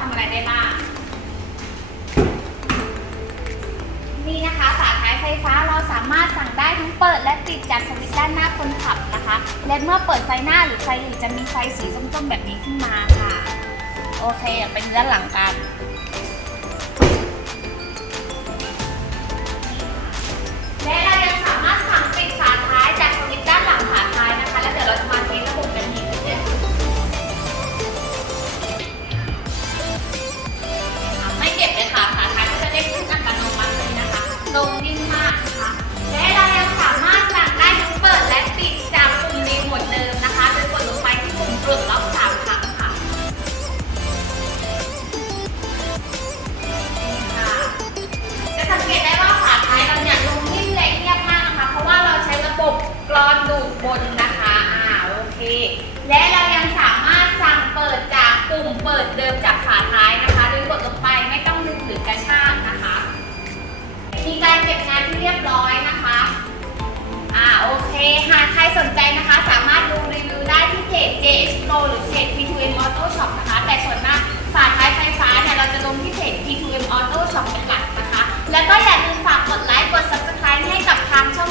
ทำอะไรได้บ้าง นี่นะคะ ฝาท้ายไฟฟ้าเราสามารถสั่งได้ทั้งเปิดและปิดจากสวิตช์ด้านหน้าคนขับนะคะ และเมื่อเปิดไฟหน้าหรือไฟหลีจะมีไฟสีส้มๆแบบนี้ขึ้นมาค่ะ โอเคไปดูด้านหลังกัน นะคะตรงนิ่มมากนะคะ และเรายังสามารถสั่งได้ทั้งเปิดและปิดจากปุ่มรีโมทเดิมนะคะ โดยกดลงไปที่ปุ่มปลดล็อกสามครั้งค่ะค่ะจะสังเกตได้ว่าฝาท้ายเราเนี่ยลงนิ่มและเงียบมากนะคะ เพราะว่าเราใช้ระบบกรอนดูดบนนะคะอ่าโอเค และเรายังสามารถสั่งเปิดจากปุ่มเปิดเดิมจาก สนใจนะคะ สามารถดูรีวิวได้ที่เพจ JX Pro หรือเพจ P2M Auto Shop นะคะ แต่ส่วนมากฝาท้ายไฟฟ้าเนี่ยเราจะลงที่เพจ P2M Auto Shop เป็นหลักนะคะ แล้วก็อย่าลืมฝากกดไลค์กด Subscribe ให้กับทางช่อง